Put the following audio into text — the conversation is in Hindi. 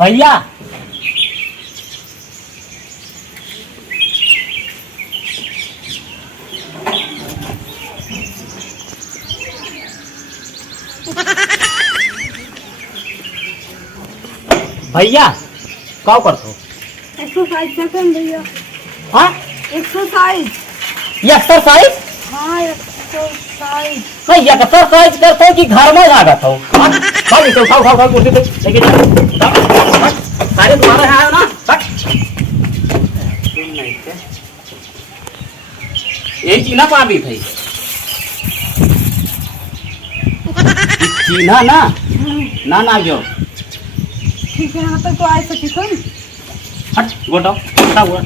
भैया भैया क्या करते हो? एक्सरसाइज करते हैं भैया। हाँ एक्सरसाइज। ये एक्सरसाइज? हाँ एक्सरसाइज। नहीं ये एक्सरसाइज करते हो कि घर में जागत हो? भाग इसे उठाओ उठाओ उठाओ कुर्सी पे लेके जाओ। सारे तुम्हारे यहाँ आयो ना? यही चीना पाबी थी चीना ना ना ना जो ठीक है यहाँ तक तो आए सकी सुन। हट गोटाओ हटाओ